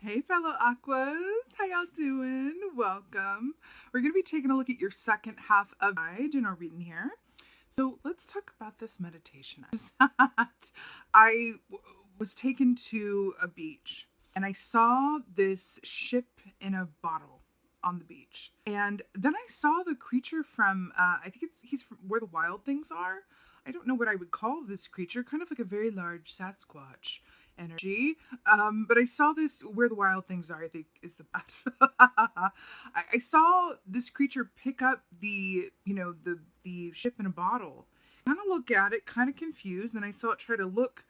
Hey fellow Aquas, how y'all doing? Welcome. We're going to be taking a look at your second half of guide in our reading here. So let's talk about this meditation. I was taken to a beach and I saw this ship in a bottle on the beach. And then I saw the creature from, I think he's from Where the Wild Things Are. I don't know what I would call this creature, kind of like a very large Sasquatch energy. But I saw this Where the Wild Things Are, I think is the best. I saw this creature pick up the ship in a bottle, kind of look at it, kind of confused. Then I saw it try to look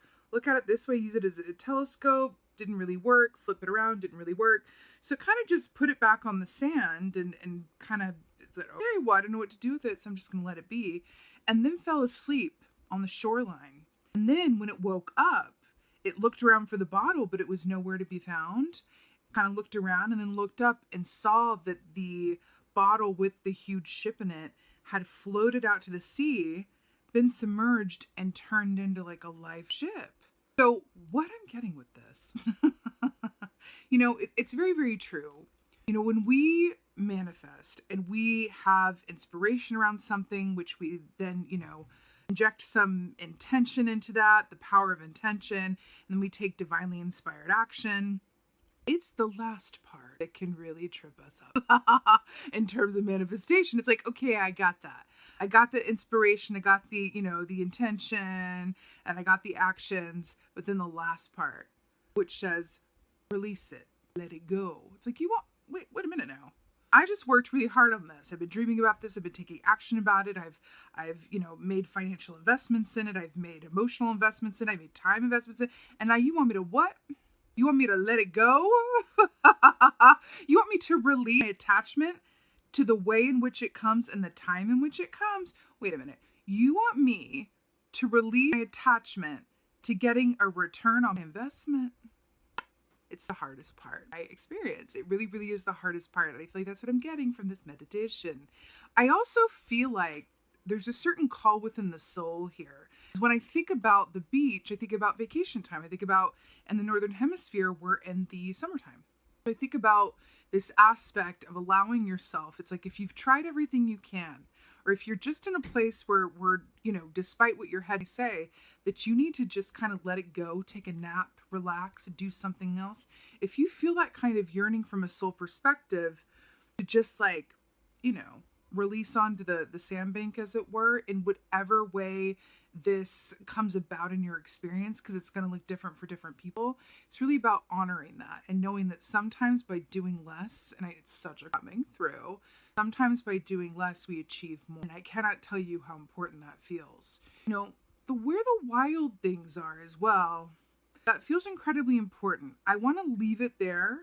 at it this way, use it as a telescope, didn't really work, flip it around, didn't really work. So kind of just put it back on the sand and kind of said, okay, well, I don't know what to do with it, so I'm just going to let it be. And then fell asleep on the shoreline. And then when it woke up, it looked around for the bottle, but it was nowhere to be found. Kind of looked around and then looked up and saw that the bottle with the huge ship in it had floated out to the sea, been submerged, and turned into like a live ship. So what I'm getting with this, it's very, very true. When we manifest and we have inspiration around something, which we then, inject some intention into that, the power of intention, and then we take divinely inspired action. It's the last part that can really trip us up in terms of manifestation. It's like, okay, I got that. I got the inspiration, I got the, the intention, and I got the actions, but then the last part, which says, release it, let it go. It's like, wait a minute now. I just worked really hard on this. I've been dreaming about this. I've been taking action about it. I've made financial investments in it. I've made emotional investments in it. I made time investments in it. And now you want me to what? You want me to let it go? You want me to release my attachment to the way in which it comes and the time in which it comes? Wait a minute. You want me to release my attachment to getting a return on my investment? It's the hardest part I experience. It really, really is the hardest part. And I feel like that's what I'm getting from this meditation. I also feel like there's a certain call within the soul here. When I think about the beach, I think about vacation time. I think about in the Northern Hemisphere, we're in the summertime. I think about this aspect of allowing yourself. It's like if you've tried everything you can, or if you're just in a place where despite what your head say, that you need to just kind of let it go, take a nap, relax, do something else. If you feel that kind of yearning from a soul perspective to just release onto the sandbank, as it were, in whatever way this comes about in your experience, because it's going to look different for different people. It's really about honoring that and knowing that sometimes by doing less, and it's such a coming through, sometimes by doing less we achieve more. And I cannot tell you how important that feels. Where the wild things are as well, that feels incredibly important. I want to leave it there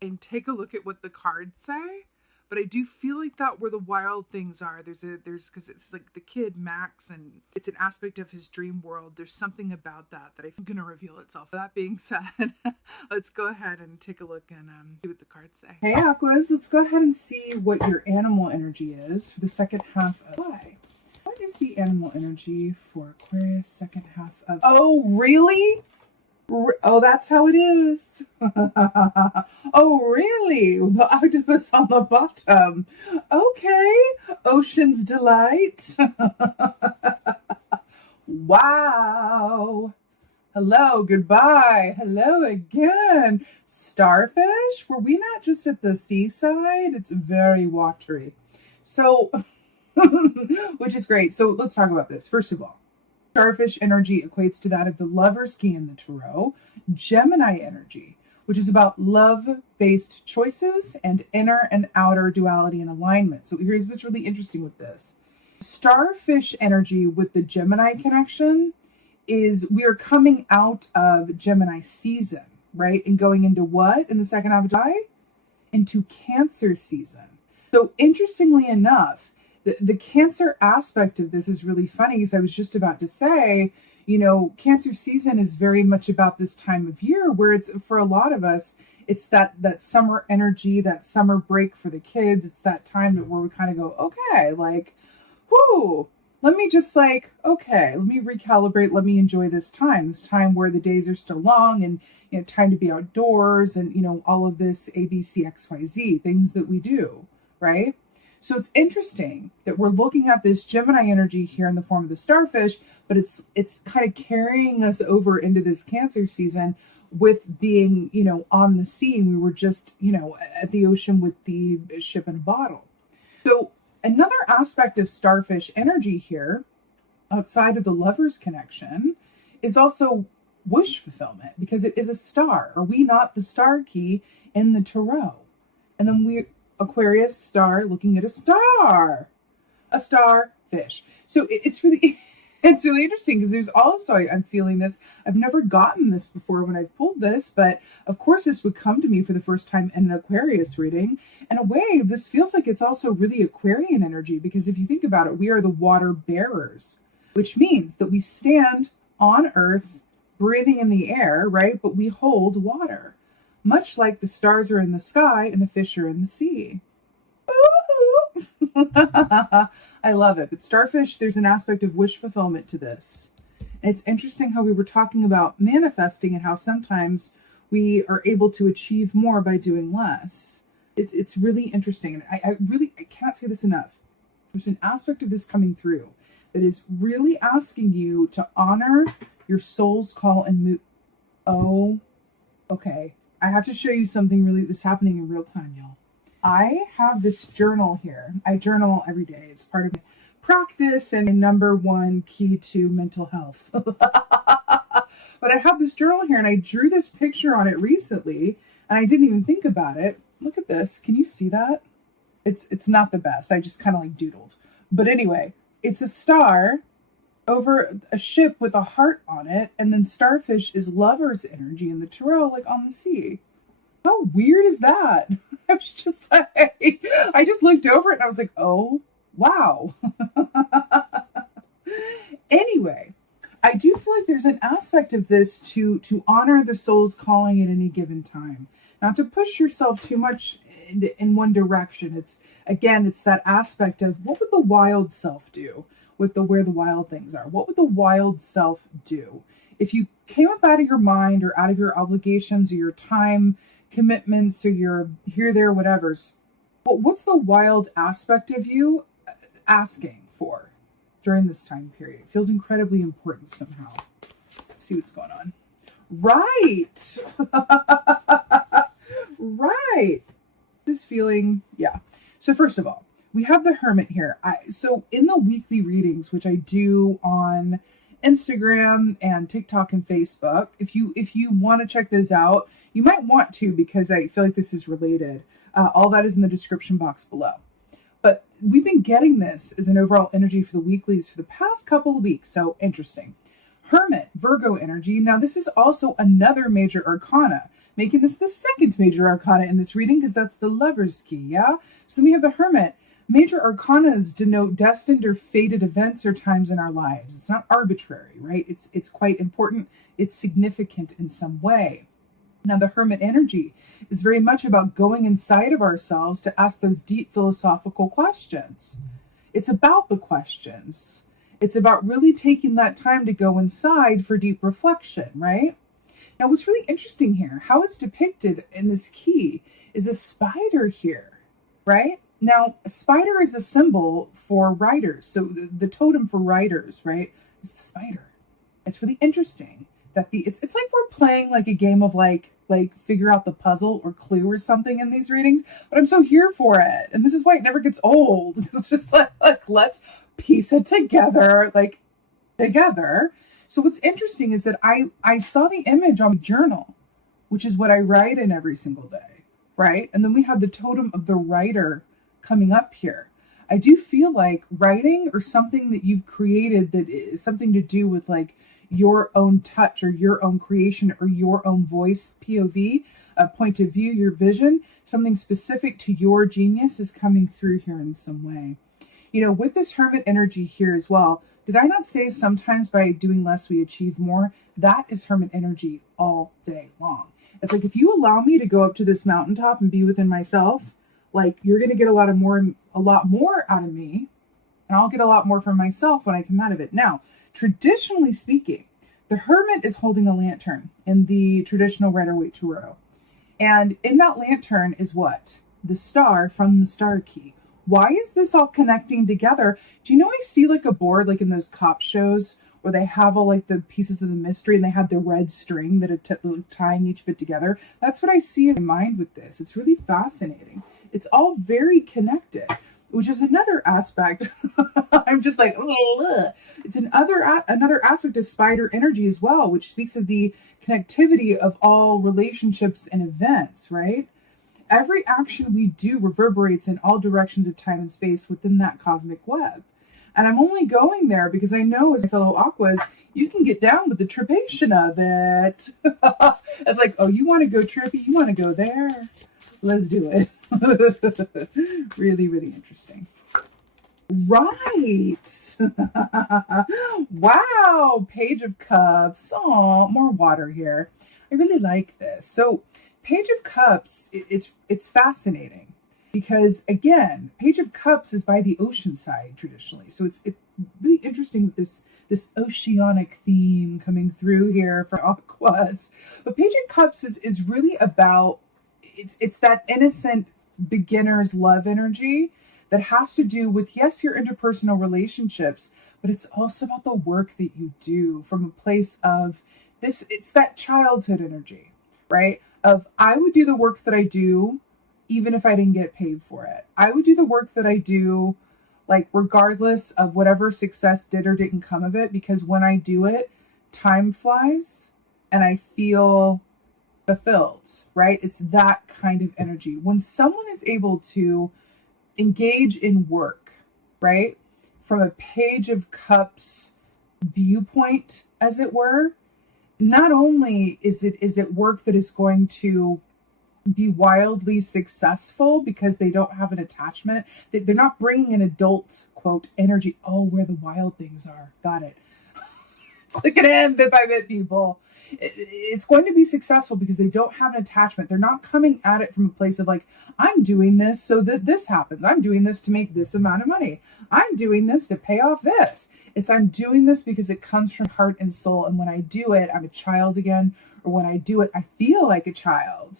and take a look at what the cards say. But I do feel like that where the wild things are, there's because it's like the kid Max, and it's an aspect of his dream world. There's something about that I think going to reveal itself. That being said, let's go ahead and take a look and see what the cards say. Hey Aquas, let's go ahead and see what your animal energy is for the second half of July. What is the animal energy for Aquarius second half of? Oh, really? Oh, that's how it is. Oh, really? The octopus on the bottom. Okay. Ocean's delight. Wow. Hello, goodbye. Hello again. Starfish? Were we not just at the seaside? It's very watery. So, which is great. So let's talk about this. First of all, starfish energy equates to that of the Lover's key in the Tarot. Gemini energy, which is about love-based choices and inner and outer duality and alignment. So here's what's really interesting with this. Starfish energy with the Gemini connection is we are coming out of Gemini season, right? And going into what in the second half of July? Into Cancer season. So interestingly enough, the Cancer aspect of this is really funny, because I was just about to say, Cancer season is very much about this time of year where it's, for a lot of us, it's that summer energy, that summer break for the kids. It's that time where we kind of go, okay, like, whoo, let me just like, okay, let me recalibrate. Let me enjoy this time where the days are still long and, time to be outdoors and, all of this A, B, C, X, Y, Z, things that we do, right? So it's interesting that we're looking at this Gemini energy here in the form of the starfish, but it's kind of carrying us over into this Cancer season with being, on the sea. And we were just, at the ocean with the ship in a bottle. So another aspect of starfish energy here, outside of the lover's connection, is also wish fulfillment, because it is a star. Are we not the star key in the tarot? And then Aquarius star looking at a starfish. So it's really it's really interesting, because there's also, I'm feeling this, I've never gotten this before when I've pulled this, but of course this would come to me for the first time in an Aquarius reading. In a way, this feels like it's also really Aquarian energy, because if you think about it, we are the water bearers, which means that we stand on Earth breathing in the air, right? But we hold water, much like the stars are in the sky and the fish are in the sea. I love it. But starfish, there's an aspect of wish fulfillment to this. And it's interesting how we were talking about manifesting and how sometimes we are able to achieve more by doing less. It's really interesting. And I can't say this enough. There's an aspect of this coming through that is really asking you to honor your soul's call and move. Oh, okay. I have to show you something really that's happening in real time, y'all. I have this journal here. I journal every day. It's part of my practice and my number one key to mental health. But I have this journal here, and I drew this picture on it recently, and I didn't even think about it. Look at this. Can you see that? It's not the best. I just kind of like doodled. But anyway, it's a star over a ship with a heart on it, and then starfish is lover's energy in the tarot, like on the sea. How weird is that? I was just like, I just looked over it and I was like, oh, wow. Anyway, I do feel like there's an aspect of this to honor the soul's calling at any given time. Not to push yourself too much in one direction. It's that aspect of what would the wild self do with where the wild things are? What would the wild self do? If you came up out of your mind or out of your obligations or your time commitments or your here, there, whatever's, what's the wild aspect of you asking for during this time period? It feels incredibly important somehow. Let's see what's going on. Right. Right. This feeling, yeah. So first of all, we have the Hermit here. So in the weekly readings, which I do on Instagram and TikTok and Facebook, if you want to check those out, you might want to, because I feel like this is related. All that is in the description box below. But we've been getting this as an overall energy for the weeklies for the past couple of weeks. So interesting. Hermit, Virgo energy. Now this is also another major arcana, making this the second major arcana in this reading, because that's the Lover's key, yeah? So we have the Hermit. Major arcanas denote destined or fated events or times in our lives. It's not arbitrary, right? It's quite important. It's significant in some way. Now, the Hermit energy is very much about going inside of ourselves to ask those deep philosophical questions. It's about the questions. It's about really taking that time to go inside for deep reflection, right? Now, what's really interesting here, how it's depicted in this key is a spider here, right? Now, a spider is a symbol for writers. So the totem for writers, right, is the spider. It's really interesting that it's like we're playing like a game of like figure out the puzzle or clue or something in these readings, but I'm so here for it. And this is why it never gets old. It's just like let's piece it together, together. So what's interesting is that I saw the image on the journal, which is what I write in every single day, right? And then we have the totem of the writer coming up here. I do feel like writing or something that you've created that is something to do with like your own touch or your own creation or your own voice, POV, point of view, your vision, something specific to your genius is coming through here in some way. You know, with this Hermit energy here as well, did I not say sometimes by doing less we achieve more? That is Hermit energy all day long. It's like if you allow me to go up to this mountaintop and be within myself, like you're going to get a lot more out of me And I'll get a lot more from myself when I come out of it. Now, traditionally speaking, the Hermit is holding a lantern in the traditional Rider-Waite Tarot. And in that lantern is what? The star from the star key. Why is this all connecting together? Do you know I see like a board like in those cop shows where they have all like the pieces of the mystery and they have the red string that are tying each bit together? That's what I see in my mind with this. It's really fascinating. It's all very connected, which is another aspect. I'm just like, ugh. It's another aspect of spider energy as well, which speaks of the connectivity of all relationships and events, right? Every action we do reverberates in all directions of time and space within that cosmic web. And I'm only going there because I know, as my fellow Aquas, you can get down with the trepation of it. It's like, oh, you want to go trippy? You want to go there? Let's do it. Really, really interesting. Right. Wow. Page of Cups. Oh, more water here. I really like this. So Page of Cups, it's fascinating because, again, Page of Cups is by the ocean side traditionally. So it's really interesting with this oceanic theme coming through here for Aquas. But Page of Cups is really about, it's that innocent beginner's love energy that has to do with, yes, your interpersonal relationships, but it's also about the work that you do from a place of this. It's that childhood energy, right? Of, I would do the work that I do even if I didn't get paid for it. I would do the work that I do, like, regardless of whatever success did or didn't come of it, because when I do it, time flies and I feel fulfilled, right? It's that kind of energy. When someone is able to engage in work, right, from a Page of Cups viewpoint, as it were, not only is it work that is going to be wildly successful because they don't have an attachment, they're not bringing an adult, quote, energy. Oh, where the wild things are. Got it. Look at him, bit by bit, people. It's going to be successful because they don't have an attachment. They're not coming at it from a place of like, I'm doing this so that this happens. I'm doing this to make this amount of money. I'm doing this to pay off this. It's, I'm doing this because it comes from heart and soul. And when I do it, I'm a child again. Or when I do it, I feel like a child.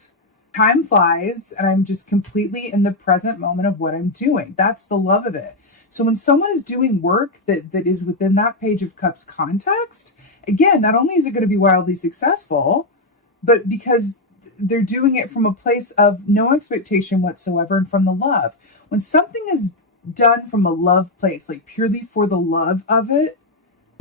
Time flies and I'm just completely in the present moment of what I'm doing. That's the love of it. So when someone is doing work that is within that Page of Cups context, again, not only is it going to be wildly successful, but because they're doing it from a place of no expectation whatsoever and from the love. When something is done from a love place, like purely for the love of it,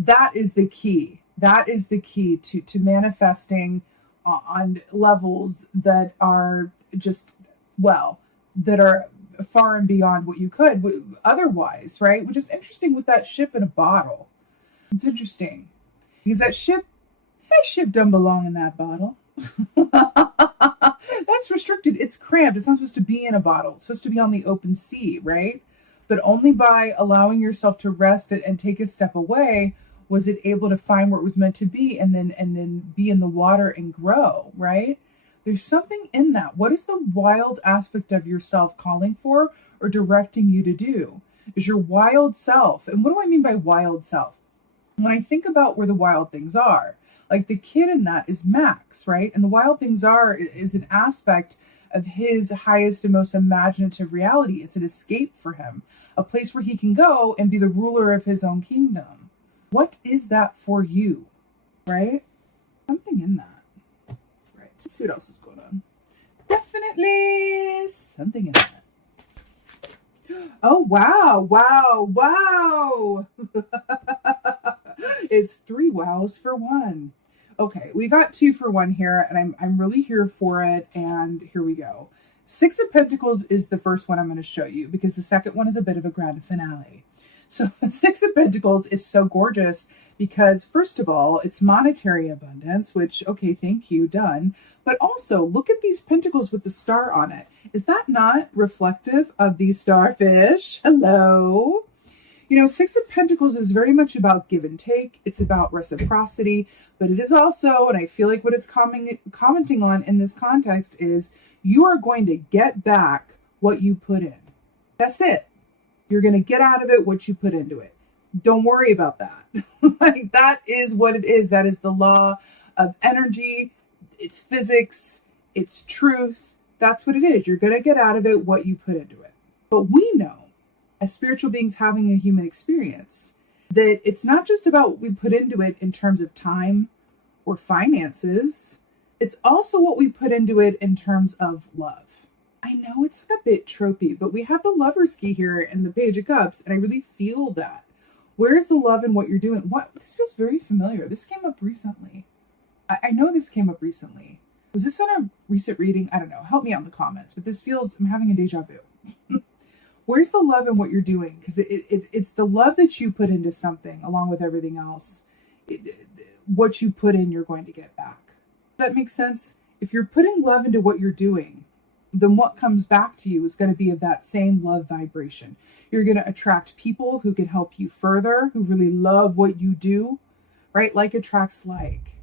that is the key. That is the key to manifesting on levels that are just, well, that are far and beyond what you could otherwise, right? Which is interesting with that ship in a bottle. It's interesting because that ship doesn't belong in that bottle. That's restricted. It's cramped. It's not supposed to be in a bottle. It's supposed to be on the open sea, right? But only by allowing yourself to rest it and take a step away was it able to find where it was meant to be and then be in the water and grow, right? There's something in that. What is the wild aspect of yourself calling for or directing you to do? Is your wild self. And what do I mean by wild self? When I think about where the wild things are, like the kid in that is Max, right? And the wild things are is an aspect of his highest and most imaginative reality. It's an escape for him, a place where he can go and be the ruler of his own kingdom. What is that for you, right? Something in that. Right, let's see what else is going on. Definitely something in that. Oh, wow, wow, wow. It's 3 wows for 1. Okay, we got 2 for 1 here, and I'm really here for it, and here we go. 6 of Pentacles is the first one I'm going to show you, because the second one is a bit of a grand finale. So 6 of Pentacles is so gorgeous because, first of all, it's monetary abundance, which, okay, thank you, done. But also, look at these pentacles with the star on it. Is that not reflective of these starfish? Hello? You know, 6 of Pentacles is very much about give and take. It's about reciprocity, but it is also, and I feel like what it's commenting on in this context is you are going to get back what you put in. That's it. You're going to get out of it what you put into it. Don't worry about that. Like, that is what it is. That is the law of energy. It's physics. It's truth. That's what it is. You're going to get out of it what you put into it. But we know, as spiritual beings having a human experience, that it's not just about what we put into it in terms of time or finances. It's also what we put into it in terms of love. I know it's a bit tropey, but we have the Lover's key here in the Page of Cups, and I really feel that. Where's the love in what you're doing? What? This feels very familiar. This came up recently. I know this came up recently. Was this in a recent reading? I don't know. Help me out in the comments. But this feels, I'm having a deja vu. Where's the love in what you're doing? Because it's the love that you put into something along with everything else. What you put in, you're going to get back. Does that make sense? If you're putting love into what you're doing, then what comes back to you is going to be of that same love vibration. You're going to attract people who can help you further, who really love what you do, right? Like attracts like.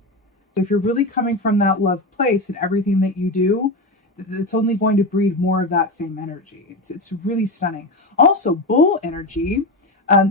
So if you're really coming from that love place in everything that you do, it's only going to breed more of that same energy. It's really stunning. Also, bull energy.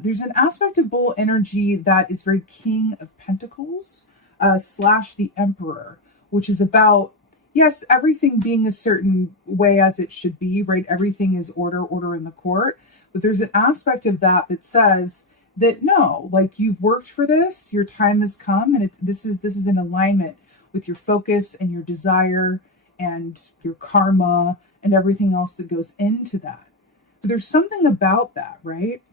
There's an aspect of bull energy that is very King of Pentacles / the Emperor, which is about, yes, everything being a certain way as it should be, right? Everything is order in the court. But there's an aspect of that that says that no, like, you've worked for this, your time has come, and this is in alignment with your focus and your desire and your karma and everything else that goes into that. So there's something about that, right?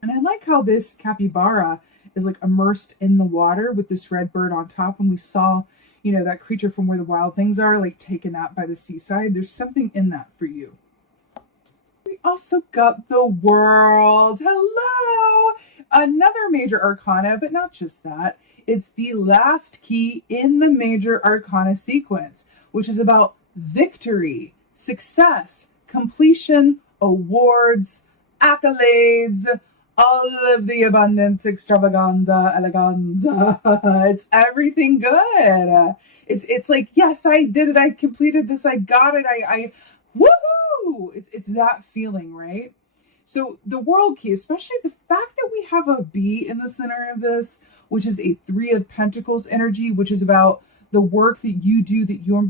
And I like how this capybara is like immersed in the water with this red bird on top. And we saw, you know, that creature from Where the Wild Things Are, like taken out by the seaside. There's something in that for you. We also got the World. Hello! Another major arcana, but not just that. It's the last key in the major arcana sequence, which is about victory, success, completion, awards, accolades, all of the abundance, extravaganza, eleganza. It's everything good. It's like, yes, I did it. I completed this. I got it. I woohoo! It's that feeling, right? So the World key, especially the fact that we have a bee in the center of this, which is a Three of Pentacles energy, which is about the work that you do that you in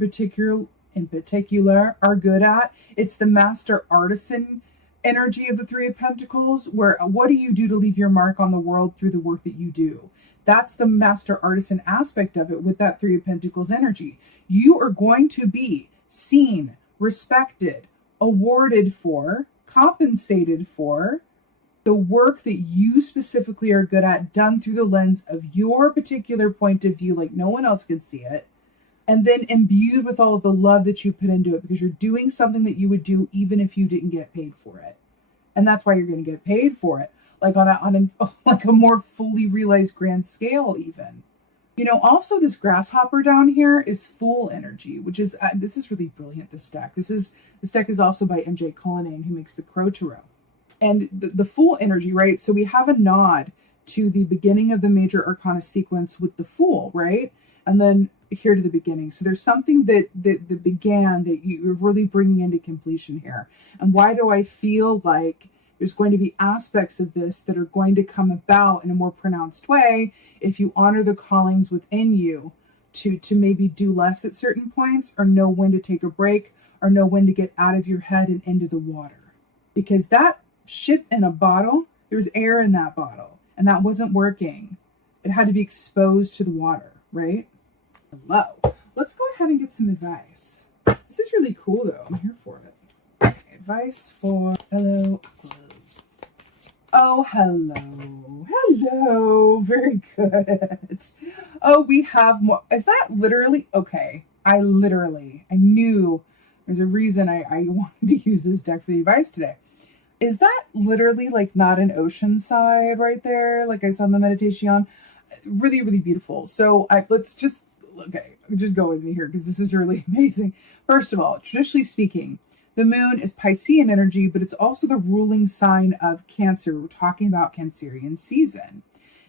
particular are good at. It's the Master Artisan energy of the Three of Pentacles, where what do you do to leave your mark on the world through the work that you do? That's the Master Artisan aspect of it with that Three of Pentacles energy. You are going to be seen, respected, awarded for, compensated for the work that you specifically are good at, done through the lens of your particular point of view, like no one else can see it, and then imbued with all of the love that you put into it, because you're doing something that you would do even if you didn't get paid for it. And that's why you're going to get paid for it, like on a more fully realized grand scale even. You know, also this grasshopper down here is Fool energy, which is, this is really brilliant, this deck. This deck is also by MJ Cullinane, who makes the Crow Tarot. And the Fool energy, right? So we have a nod to the beginning of the major arcana sequence with the Fool, right? And then here to the beginning. So there's something that began that you're really bringing into completion here. And why do I feel like there's going to be aspects of this that are going to come about in a more pronounced way if you honor the callings within you to maybe do less at certain points, or know when to take a break, or know when to get out of your head and into the water. Because that ship in a bottle, there's air in that bottle, and that wasn't working. It had to be exposed to the water, right? Hello. Let's go ahead and get some advice. This is really cool though. I'm here for it. Okay, advice for fellow Aquarius. Oh, hello. Hello. Very good. Oh, we have more. Is that literally? Okay. I knew there's a reason I wanted to use this deck for the advice today. Is that literally like not an ocean side right there? Like I saw in the meditation. Really, really beautiful. So let's just, okay, just go with me here because this is really amazing. First of all, traditionally speaking, the moon is Piscean energy, but it's also the ruling sign of Cancer. We're talking about Cancerian season.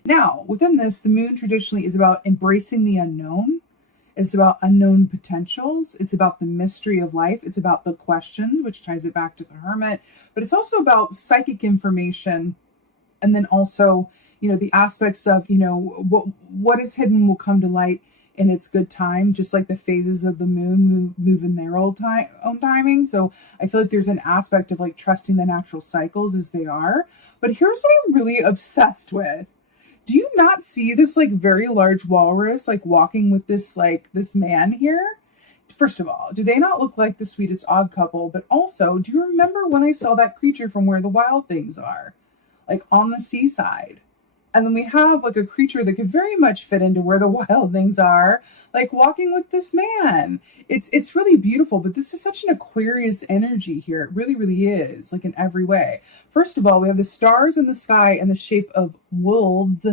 Now, within this, the moon traditionally is about embracing the unknown It's about unknown potentials. It's about the mystery of life. It's about the questions, which ties it back to the Hermit. But it's also about psychic information. And then also, the aspects of, what is hidden will come to light in its good time, just like the phases of the moon move in their own timing. So I feel like there's an aspect of like trusting the natural cycles as they are. But here's what I'm really obsessed with. Do you not see this like very large walrus like walking with this man here? First of all, do they not look like the sweetest odd couple? But also, do you remember when I saw that creature from Where the Wild Things Are? Like on the seaside. And then we have like a creature that could very much fit into Where the Wild Things Are, like walking with this man. It's really beautiful, but this is such an Aquarius energy here. It really, really is, like in every way. First of all, we have the stars in the sky in the shape of wolves.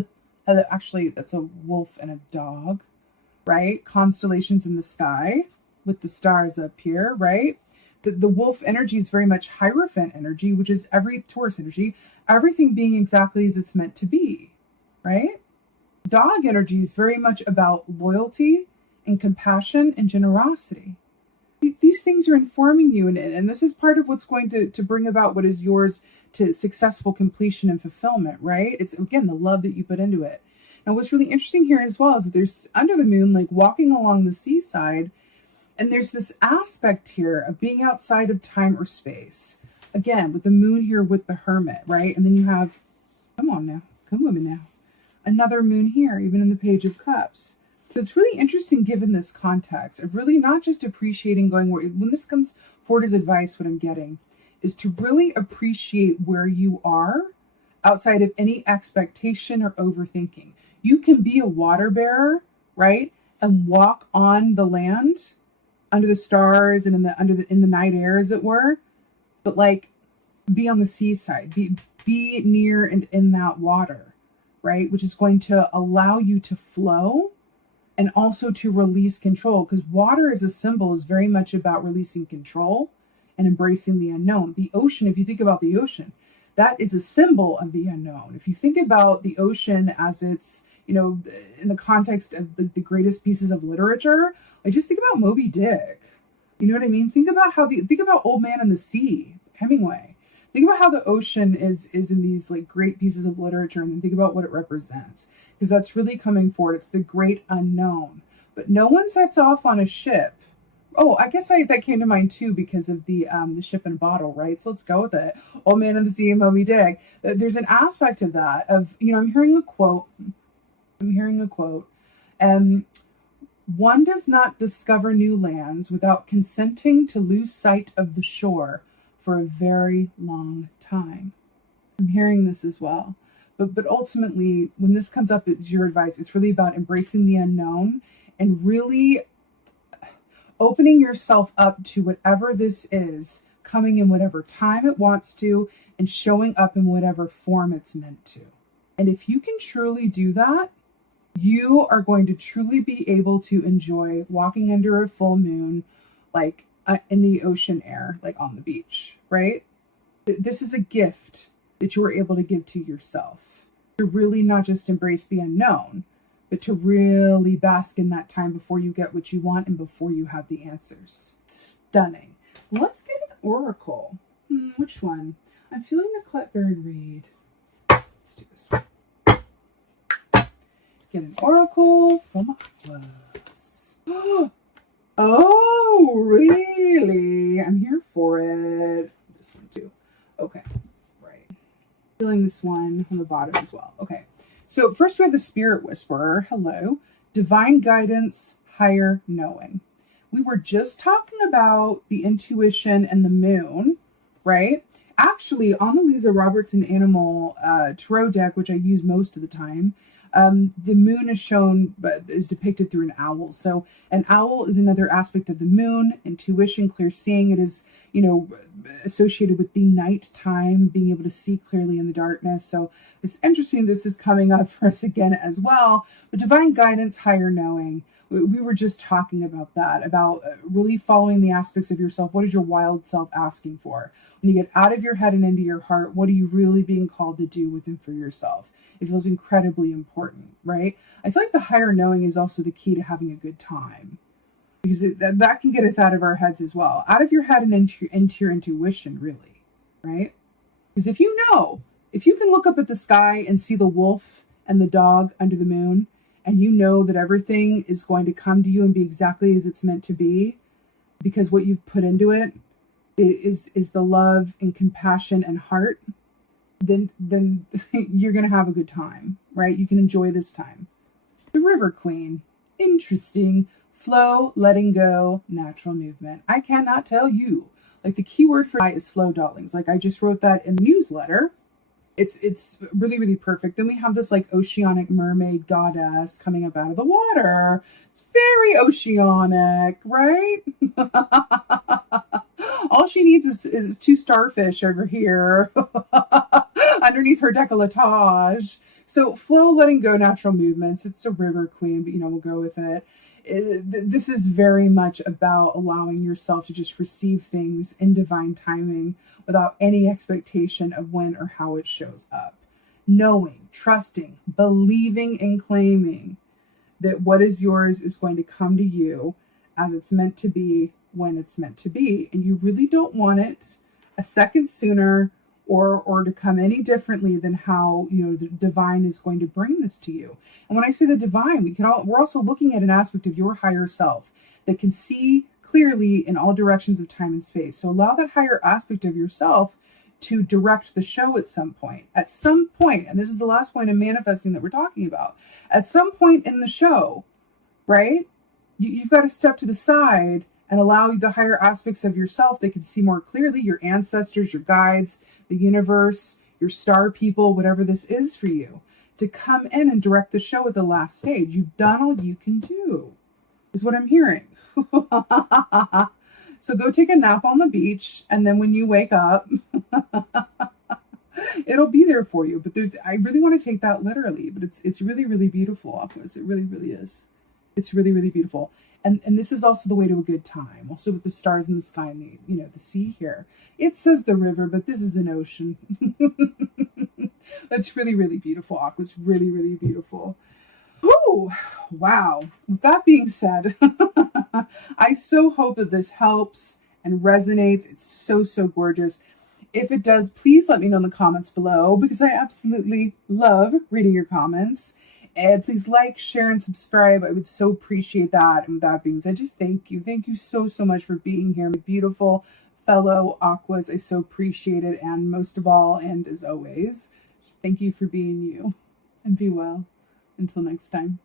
Actually, that's a wolf and a dog, right? Constellations in the sky with the stars up here, right? The wolf energy is very much Hierophant energy, which is Taurus energy, everything being exactly as it's meant to be, right? Dog energy is very much about loyalty and compassion and generosity. These things are informing you, and this is part of what's going to bring about what is yours to successful completion and fulfillment, right? It's, again, the love that you put into it. Now, what's really interesting here as well is that there's under the moon, like walking along the seaside, and there's this aspect here of being outside of time or space. Again, with the moon here with the Hermit, right? And then you have, come on now, come women now, another moon here, even in the Page of Cups. So it's really interesting given this context of really not just appreciating when this comes forward as advice, what I'm getting is to really appreciate where you are outside of any expectation or overthinking. You can be a water bearer, right? And walk on the land under the stars and in the night air, as it were, but like be on the seaside, be near and in that water, right? Which is going to allow you to flow and also to release control, because water as a symbol is very much about releasing control and embracing the unknown. The ocean, if you think about the ocean, that is a symbol of the unknown. If you think about the ocean as it's, in the context of the greatest pieces of literature, like just think about Moby Dick. You know what I mean? Think about Old Man and the Sea, Hemingway. Think about how the ocean is in these like great pieces of literature, and then think about what it represents, because that's really coming forward. It's the great unknown. But no one sets off on a ship. Oh, I guess that came to mind too because of the ship in a bottle, right? So let's go with it. Old Man and the Sea and Moby Dick. There's an aspect of that of, I'm hearing a quote. One does not discover new lands without consenting to lose sight of the shore for a very long time. I'm hearing this as well. But ultimately, when this comes up as your advice, it's really about embracing the unknown and really opening yourself up to whatever this is, coming in whatever time it wants to, and showing up in whatever form it's meant to. And if you can truly do that, you are going to truly be able to enjoy walking under a full moon, like in the ocean air, like on the beach, right? This is a gift that you are able to give to yourself. To really not just embrace the unknown, but to really bask in that time before you get what you want and before you have the answers. Stunning. Let's get an oracle. Which one? I'm feeling the Clotberry read. Let's do this one. Get an oracle from Aquarius. Oh, really? I'm here for it. This one too. Okay, right. Feeling this one on the bottom as well. Okay, so first we have the Spirit Whisperer. Hello. Divine guidance, higher knowing. We were just talking about the intuition and the moon, right? Actually, on the Lisa Robertson Animal Tarot deck, which I use most of the time, the moon is shown, but is depicted through an owl. So an owl is another aspect of the moon, intuition, clear seeing. It is, associated with the night time, being able to see clearly in the darkness. So it's interesting. This is coming up for us again as well. But divine guidance, higher knowing. We were just talking about that, about really following the aspects of yourself. What is your wild self asking for? When you get out of your head and into your heart, what are you really being called to do within for yourself? It feels incredibly important, right? I feel like the higher knowing is also the key to having a good time, because that can get us out of our heads as well. Out of your head and into your intuition, really, right? Because if you can look up at the sky and see the wolf and the dog under the moon, and you know that everything is going to come to you and be exactly as it's meant to be, because what you've put into it is the love and compassion and heart, then you're going to have a good time, right? You can enjoy this time. The River Queen. Interesting. Flow, letting go, natural movement. I cannot tell you. Like, the key word for is flow, darlings. Like, I just wrote that in the newsletter. It's really, really perfect. Then we have this like oceanic mermaid goddess coming up out of the water. It's very oceanic, right? All she needs is 2 starfish over here underneath her décolletage. So flow, letting go, natural movements. It's a river queen, but we'll go with it. This is very much about allowing yourself to just receive things in divine timing without any expectation of when or how it shows up. Knowing, trusting, believing, and claiming that what is yours is going to come to you as it's meant to be, when it's meant to be. And you really don't want it a second sooner or to come any differently than how the divine is going to bring this to you. And when I say the divine, we're also looking at an aspect of your higher self that can see clearly in all directions of time and space. So allow that higher aspect of yourself to direct the show at some point. At some point, and this is the last point in manifesting that we're talking about, at some point in the show, right? You've got to step to the side and allow the higher aspects of yourself that can see more clearly, your ancestors, your guides, the universe, your star people, whatever this is for you, to come in and direct the show at the last stage. You've done all you can do, is what I'm hearing. So go take a nap on the beach, and then when you wake up, it'll be there for you. But I really want to take that literally, but it's really, really beautiful, Aquas. It really, really is. It's really, really beautiful. And this is also the way to a good time. Also with the stars in the sky and the sea here. It says the river, but this is an ocean. That's really, really beautiful, Aqua. It's really, really beautiful. Oh, wow. With that being said, I so hope that this helps and resonates. It's so, so gorgeous. If it does, please let me know in the comments below, because I absolutely love reading your comments. And please like, share, and subscribe. I would so appreciate that. And with that being said, just thank you. Thank you so, so much for being here, my beautiful fellow Aquas. I so appreciate it. And most of all, and as always, just thank you for being you. And be well. Until next time.